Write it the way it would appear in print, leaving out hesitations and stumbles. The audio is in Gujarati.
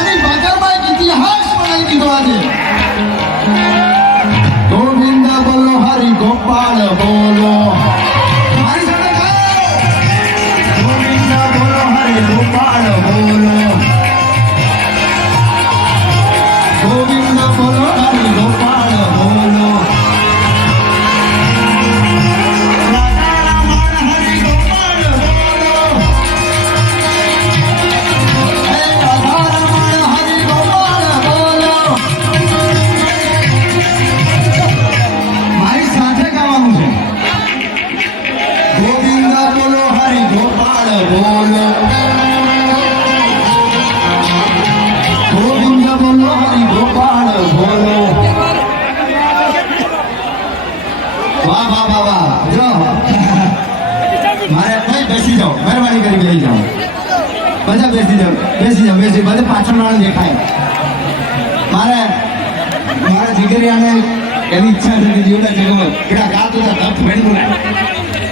નાની બાજારમાં એક ઇતિહાસ બનાવી દીધો આજે ગોવિંદ બોલો હરિ ગોપાલ બોલો મારી સાથે ગાઓ ગોવિંદ બોલો હરિ ગોપાલ બોલો ગોવિંદ બોલો હરિ ગોપાલ બોલો મહેરબાની કરી લઈ જાઓ બધા બેસી જાઓ બધા પાછળ વાળા દેખાય મારા જીગરિયાને એવી ઈચ્છા છે કે જીવડા જીગો